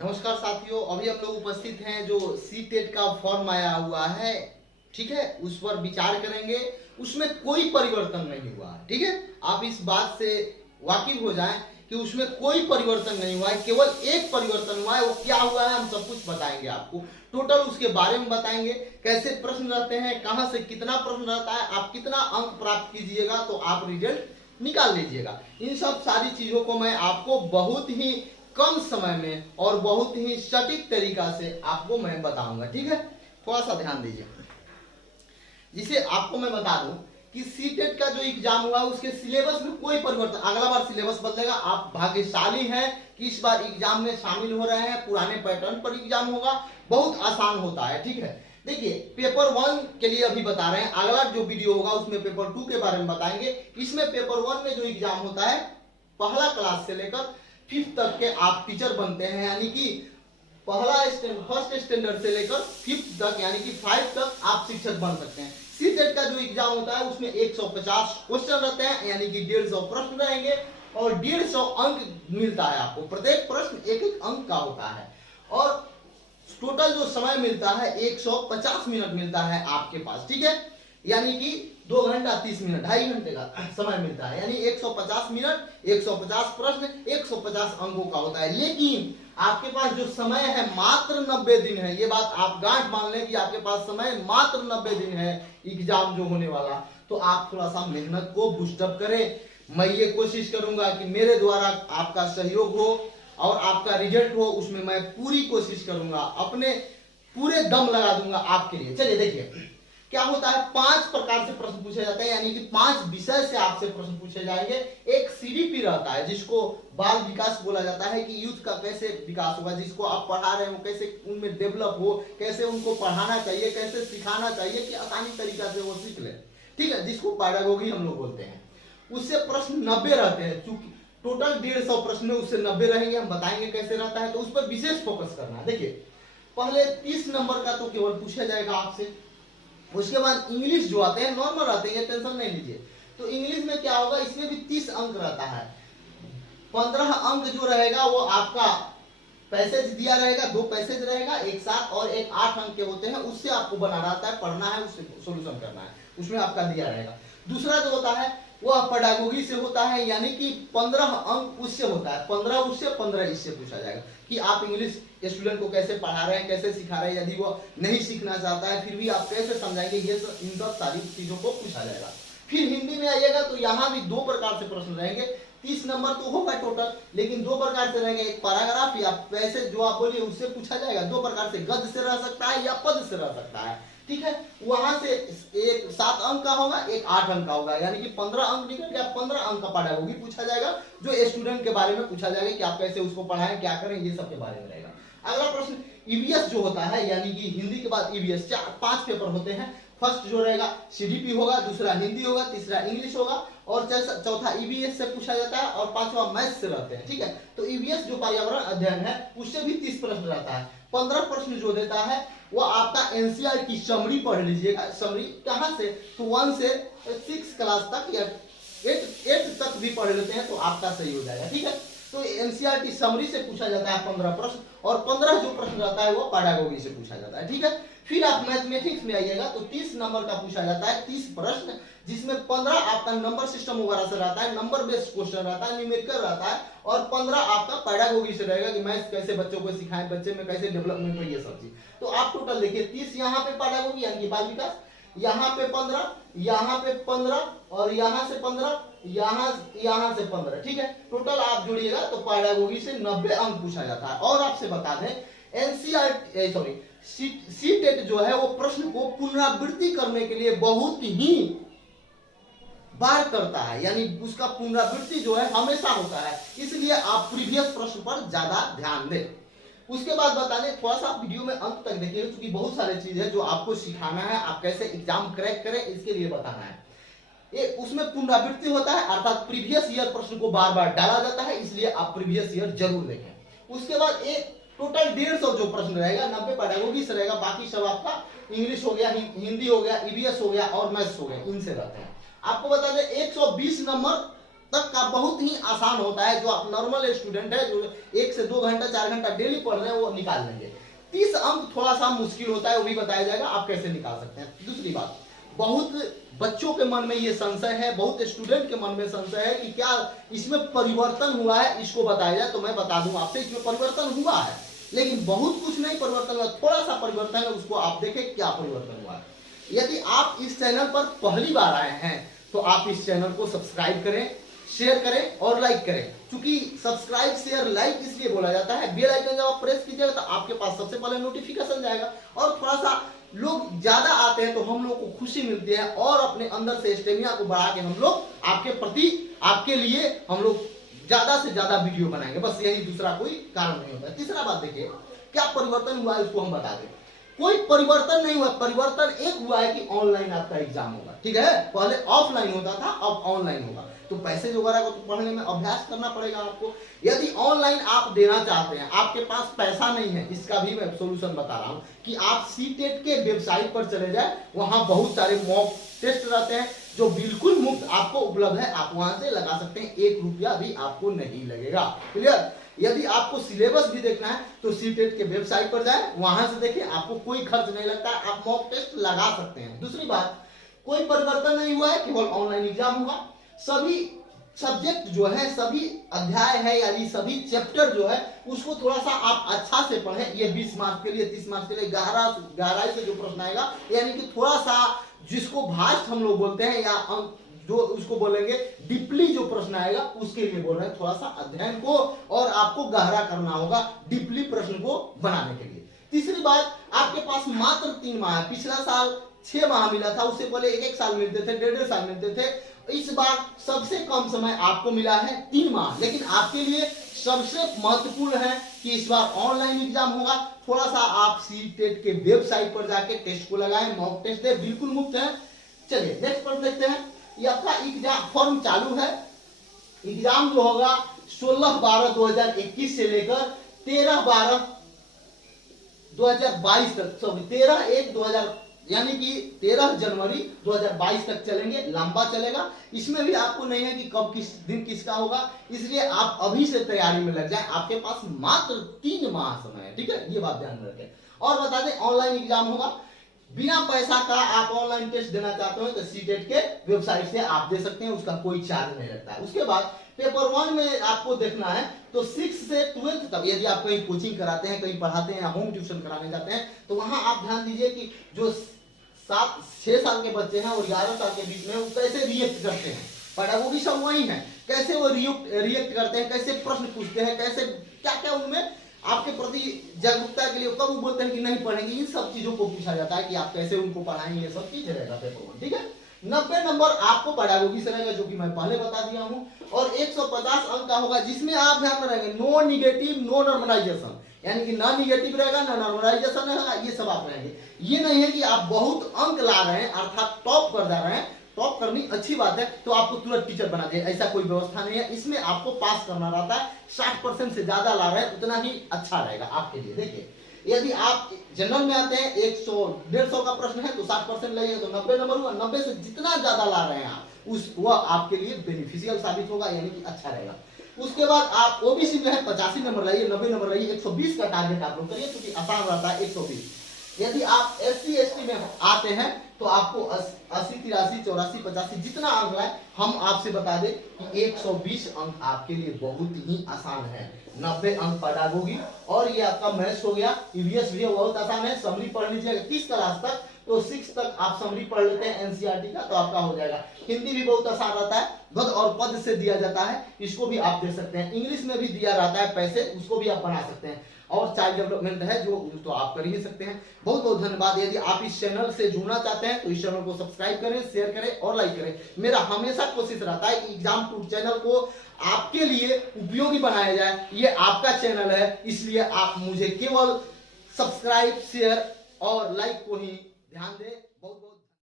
नमस्कार साथियों, अभी हम लोग उपस्थित हैं जो सी टेट का फॉर्म आया हुआ है, ठीक है, उस पर विचार करेंगे। उसमें कोई परिवर्तन नहीं हुआ है, ठीक है। आप इस बात से वाकिफ हो जाएं कि उसमें कोई परिवर्तन नहीं हुआ है, केवल एक परिवर्तन हुआ है। वो क्या हुआ है हम सब कुछ बताएंगे आपको, टोटल उसके बारे में बताएंगे। कैसे प्रश्न रहते हैं, कहां से कितना प्रश्न रहता है, आप कितना अंक प्राप्त कीजिएगा तो आप रिजल्ट निकाल लीजिएगा। इन सब सारी चीजों को मैं आपको बहुत ही कम समय में और बहुत ही सटीक तरीका से आपको मैं बताऊंगा, ठीक है। थोड़ा सा ध्यान दीजिए। जिसे आपको मैं बता दूं कि सीटेट का जो एग्जाम हुआ उसके सिलेबस में कोई परिवर्तन, अगला बार सिलेबस बदलेगा। आप भाग्यशाली हैं कि इस बार एग्जाम में शामिल हो रहे हैं, पुराने पैटर्न पर एग्जाम होगा, बहुत आसान होता है, ठीक है। देखिए, पेपर 1 के लिए अभी बता रहे हैं, अगला जो वीडियो होगा उसमें पेपर 2 के बारे में बताएंगे। इसमें पेपर 1 में जो एग्जाम होता है, पहला क्लास से लेकर 5th तक के आप टीचर बनते हैं, यानी कि फर्स्ट स्टैंडर्ड से लेकर 5th तक यानी कि 5 तक आप शिक्षक बन सकते हैं। सीटेट का जो एग्जाम होता है उसमें 150 क्वेश्चन रहते हैं, यानी कि 150 प्रश्न रहेंगे और 150 अंक मिलता है आपको। प्रत्येक प्रश्न एक एक अंक का होता है और टोटल जो समय मिलता है 150 मिनट मिलता है आपके पास, ठीक है। यानी कि 2 घंटा 30 मिनट, 2.5 घंटे का समय मिलता है, यानी 150 मिनट, 150 प्रश्न, 150 अंकों का होता है। लेकिन आपके पास जो समय है मात्र 90 दिन है। ये बात आप गांठ मान लें कि आपके पास समय मात्र 90 दिन है एग्जाम जो होने वाला। तो आप थोड़ा सा मेहनत को बूस्टअप करें। मैं ये कोशिश करूंगा कि मेरे द्वारा आपका सहयोग हो और आपका रिजल्ट हो, उसमें मैं पूरी कोशिश करूंगा, अपने पूरे दम लगा दूंगा आपके लिए। चलिए देखिए क्या होता है। 5 प्रकार से प्रश्न पूछे जाते हैं, यानी कि 5 विषय से आपसे प्रश्न पूछे जाएंगे। एक सीडीपी रहता है जिसको बाल विकास बोला जाता है, कि यूथ का कैसे विकास होगा, जिसको आप पढ़ा रहे हो कैसे उनमें डेवलप हो, कैसे उनको पढ़ाना चाहिए, कैसे सिखाना चाहिए कि आसानी तरीका से वो सीख ले, ठीक है, जिसको पैडागोगी हम लोग बोलते हैं। उससे प्रश्न 90 रहते हैं, चूंकि टोटल 150 प्रश्न में उससे 90 रहेंगे। हम बताएंगे कैसे रहता है, तो उस पर विशेष फोकस करना है। देखिए, पहले 30 नंबर का तो केवल पूछा जाएगा आपसे। उसके बाद इंग्लिश जो आते हैं नॉर्मल आते हैं, टेंशन नहीं लीजिए। तो इंग्लिश में क्या होगा, इसमें भी 30 अंक रहता है। 15 अंक जो रहेगा वो आपका पैसेज दिया रहेगा, 2 पैसेज रहेगा एक साथ, और एक 8 अंक के होते हैं, उससे आपको बनाना आता है, पढ़ना है, उससे सोल्यूशन करना है, उसमें आपका दिया रहेगा। दूसरा जो होता है वह पेडागोगी से होता है, यानी कि 15 अंक उससे होता है, 15 उससे 15 इससे पूछा जाएगा कि आप इंग्लिश स्टूडेंट को कैसे पढ़ा रहे हैं, कैसे सिखा रहे हैं। यदि वो नहीं सीखना चाहता है फिर भी आप कैसे समझाएंगे, ये इन सब सारी चीजों को पूछा जाएगा। फिर हिंदी में आइएगा तो यहाँ भी 2 प्रकार से प्रश्न रहेंगे। 30 नंबर तो होगा टोटल, लेकिन 2 प्रकार से रहेंगे। एक पैराग्राफ या पैसे जो आप बोलिए उससे पूछा जाएगा। 2 प्रकार से, गद्य से रह सकता है या पद से रह सकता है, ठीक है। वहां से एक 7 अंक का होगा, एक 8 अंक का होगा, यानी कि 15 अंक निकल गया। 15 अंक का पैडागोगी पूछा जाएगा, जो स्टूडेंट के बारे में पूछा जाएगा कि आप कैसे उसको पढ़ाएं, क्या करें, ये सब के बारे में रहेगा। अगला प्रश्न ईवीएस जो होता है, यानी कि हिंदी के बाद ईवीएस, 5 पेपर होते हैं। फर्स्ट जो रहेगा सीडीपी होगा, दूसरा हिंदी होगा, तीसरा इंग्लिश होगा और चौथा ईवीएस से पूछा जाता है और 5वां मैथ्स से रहते हैं, ठीक है। तो ईवीएस जो पर्यावरण अध्ययन है उससे भी 30 प्रश्न रहता है। 15 प्रश्न जो देता है वो आपका एनसीईआरटी की समरी पढ़ लीजिएगा। समरी कहां से, तो 1 से 6 क्लास तक या 8 तक भी पढ़ लेते हैं तो आपका सही हो जाएगा, ठीक है। तो एनसीईआरटी समरी से पूछा जाता है 15 प्रश्न, और 15 जो प्रश्न रहता है वो पैडागोगी से पूछा जाता है, ठीक है। फिर आप मैथमेटिक्स में आइएगा तो 30 नंबर का पूछा जाता है, 30 प्रश्न, जिसमें 15 आपका नंबर सिस्टम वगैरह से रहता है, नंबर बेस्ड क्वेश्चन रहता है, न्यूमेरिकल रहता है, और 15 आपका पैडागोगी से रहेगा कि मैथ्स कैसे बच्चों को सिखाएं, बच्चे में कैसे डेवलपमेंट हो, ये सब चीज। तो आप टोटल देखिए 30 यहाँ पे पैडागोगी यानी कि बाल विकास, यहाँ पे 15, यहाँ पे 15 और यहाँ से 15, यहाँ से 15, ठीक है। टोटल आप जोड़िएगा तो पैडागोगी से 90 अंक पूछा जाता है। और आपसे बता दें एनसीईआरटी सॉरी सीटेट जो है वो प्रश्न को पुनरावृत्ति करने के लिए बहुत ही बार करता है, यानी उसका पुनरावृत्ति जो है हमेशा होता है, इसलिए आप प्रीवियस प्रश्न पर ज्यादा ध्यान दें। उसके बाद बता दें, थोड़ा सा वीडियो में अंत तक देखिए, क्योंकि बहुत सारी चीज है जो आपको सिखाना है, आप कैसे एग्जाम क्रैक करें इसके लिए बताना है। उसमें पुनरावृत्ति होता है, अर्थात प्रीवियस ईयर प्रश्न को बार बार डाला जाता है, इसलिए आप प्रीवियस ईयर जरूर देखें। उसके बाद एक टोटल 150 जो प्रश्न रहेगा, 90 पैडागोगी से रहेगा, बाकी सब आपका इंग्लिश हो गया, हिंदी हो गया, ईवीएस हो गया और मैथ्स हो गया, इनसे रहते हैं। आपको बता दें 120 नंबर तक का बहुत ही आसान होता है। जो आप नॉर्मल स्टूडेंट है जो 1 से 2 घंटा 4 घंटा डेली पढ़ रहे हैं वो निकाल लेंगे। 30 अंक थोड़ा सा मुश्किल होता है, वो भी बताया जाएगा आप कैसे निकाल सकते हैं। दूसरी बात, बहुत बच्चों के मन में ये संशय है, बहुत स्टूडेंट के मन में संशय है कि क्या इसमें परिवर्तन हुआ है, इसको बताया जाए। तो मैं बता दूं आपसे, इसमें परिवर्तन हुआ है लेकिन बहुत कुछ नहीं परिवर्तन हुआ, थोड़ा सा परिवर्तन है, उसको आप देखें क्या परिवर्तन हुआ है। यदि आप इस चैनल पर पहली बार आए हैं तो आप इस चैनल को सब्सक्राइब करें, शेयर करें और लाइक करें। क्योंकि सब्सक्राइब शेयर लाइक इसलिए बोला जाता है, बेल आइकन जब आप प्रेस कीजिएगा तो आपके पास सबसे पहले नोटिफिकेशन जाएगा और थोड़ा सा लोग ज्यादा आते हैं तो हम लोग को खुशी मिलती है और अपने अंदर से स्टेमिना को बढ़ा के हम लोग आपके प्रति, आपके लिए हम लोग ज्यादा से ज्यादा वीडियो बनाएंगे। बस यही, दूसरा कोई कारण नहीं होता। तीसरा बात देखिए, क्या परिवर्तन हुआ है उसको हम बता दें। कोई परिवर्तन नहीं हुआ, परिवर्तन एक हुआ है कि ऑनलाइन आपका एग्जाम होगा, ठीक है। पहले ऑफलाइन होता था, अब ऑनलाइन होगा। तो पैसे वगैरह को तो पढ़ने में अभ्यास करना पड़ेगा आपको। यदि ऑनलाइन आप देना चाहते हैं, आपके पास पैसा नहीं है, इसका भी मैं सोल्यूशन बता रहा हूं कि आप सीटेट के वेबसाइट पर चले जाए, वहां बहुत सारे मॉक टेस्ट रहते हैं जो बिल्कुल मुफ्त आपको उपलब्ध है, आप वहां से लगा सकते हैं, 1 रुपया भी आपको नहीं लगेगा। क्लियर। यदि आपको सिलेबस भी देखना है तो सीटेट के वेबसाइट पर जाए, वहां से देखिए, आपको कोई खर्च नहीं लगता, आप मॉक टेस्ट लगा सकते हैं। दूसरी बात, कोई परिवर्तन नहीं हुआ है, केवल ऑनलाइन एग्जाम हुआ। सभी सब्जेक्ट जो है, सभी अध्याय है यानी सभी चैप्टर जो है उसको थोड़ा सा आप अच्छा से पढ़ें। ये 20 मार्क्स के लिए, 30 मार्क्स के लिए गहराई से जो प्रश्न आएगा, यानी कि थोड़ा सा जिसको भास्ट हम लोग बोलते हैं या जो उसको बोलेंगे डीपली जो प्रश्न आएगा उसके लिए बोल रहे हैं। थोड़ा सा अध्ययन को और आपको गहरा करना होगा डीपली प्रश्न को बनाने के लिए। तीसरी बात, आपके पास मात्र 3 माह है। पिछला साल 6 माह मिला था, उससे पहले 1 साल मिलते थे, 1.5 साल मिलते थे। इस बार सबसे कम समय आपको मिला है 3 माह। लेकिन आपके लिए सबसे महत्वपूर्ण है कि इस बार ऑनलाइन एग्जाम होगा। थोड़ा सा आप सीटेट के वेबसाइट पर जाके टेस्ट को लगाएं, मॉक टेस्ट दे, बिल्कुल मुफ्त है। चलिए नेक्स्ट प्रश्न देखते हैं। ये आपका एग्जाम फॉर्म चालू है। एग्जाम जो होगा 16/12/2021 से लेकर 13/12/2022 तक, सॉरी 13/1/2000 यानी कि 13 जनवरी 2022 तक चलेंगे, लंबा चलेगा। इसमें भी आपको नहीं है कि कब किस दिन किसका होगा, इसलिए आप अभी से तैयारी में लग जाएं। आपके पास मात्र 3 माह समय है, ठीक है, ये बात ध्यान में रखें। और बता दें, ऑनलाइन एग्जाम होगा, बिना पैसा का। आप ऑनलाइन टेस्ट देना चाहते हो तो सीटेट के वेबसाइट से आप दे सकते हैं, उसका कोई चार्ज नहीं लगता है। उसके बाद पेपर 1 में आपको देखना है तो 6 से 12 तक, यदि आप कहीं कोचिंग कराते हैं, कहीं पढ़ाते हैं या होम ट्यूशन कराने जाते हैं, तो वहां आप ध्यान दीजिए कि जो 6 साल के बच्चे हैं और 11 साल के बीच में वो कैसे रिएक्ट करते हैं। पैडागोगी सब वही है, कैसे वो रिएक्ट करते हैं, कैसे प्रश्न पूछते हैं, कैसे क्या क्या उनमें आपके प्रति जागरूकता के लिए, कब वो बोलते हैं कि नहीं पढ़ेंगे, इन सब चीजों को पूछा जाता है कि आप कैसे उनको पढ़ाएंगे, ये सब चीज रहेगा पेपर 1, ठीक है। 90 नंबर आपको पैडागोगी से रहेगा, जो कि मैं पहले बता दिया हूं, और 150 अंक का होगा, जिसमें आप ध्यान में रहेंगे नो निगेटिव नो नॉर्मलाइजेशन, यानी कि ना निगेटिव रहेगा ना नॉर्मलाइजेशन रहेगा, ये सब आप रहेंगे। ये नहीं है कि आप बहुत अंक ला रहे हैं अर्थात टॉप कर जा रहे हैं, टॉप करनी अच्छी बात है तो आपको तुरंत टीचर बना दे, ऐसा कोई व्यवस्था नहीं है। इसमें आपको पास करना रहता है, 60% से ज्यादा ला रहे हैं उतना ही अच्छा रहेगा आपके लिए। देखिए, यदि आप जनरल में आते हैं 100-150 का प्रश्न है तो 60% लगेगा तो 90 नंबर हुआ। 90 से जितना ज्यादा ला रहे हैं आप वह आपके लिए बेनिफिशियल साबित होगा, यानी कि अच्छा रहेगा। उसके बाद आप ओबीसी में है 85 नंबर लाइए, 90 नंबर लाइए, 120 का टारगेट आप लोग करिए क्योंकि आसान रहता है 120। यदि आप SC ST में आते हैं तो आपको 80 83 84 85 जितना अंक लाए, हम आपसे बता दें कि 120 अंक आपके लिए बहुत ही आसान है। 90 अंक पैडागोगी और ये आपका मैथ्स हो गया, ईवीएस भी बहुत आसान है। समरी पढ़ लीजिएगा 30 क्लास तक, तो 6 तक आप समरी पढ़ लेते हैं एनसीईआरटी का तो आपका हो जाएगा। हिंदी भी बहुत आसान रहता है, गद्य और पद से दिया जाता है, इसको भी आप दे सकते हैं। इंग्लिश में भी दिया रहता है पैसे, उसको भी आप बना सकते हैं। और चाइल्ड डेवलपमेंट है जो तो आप कर ही सकते हैं। बहुत बहुत धन्यवाद। यदि आप इस चैनल से जुड़ना चाहते हैं तो इस चैनल को सब्सक्राइब करें, शेयर करें और लाइक करें। मेरा हमेशा कोशिश रहता है कि एग्जाम टूर चैनल को आपके लिए उपयोगी बनाया जाए, ये आपका चैनल है, इसलिए आप मुझे केवल सब्सक्राइब शेयर और लाइक को ही ध्यान दें।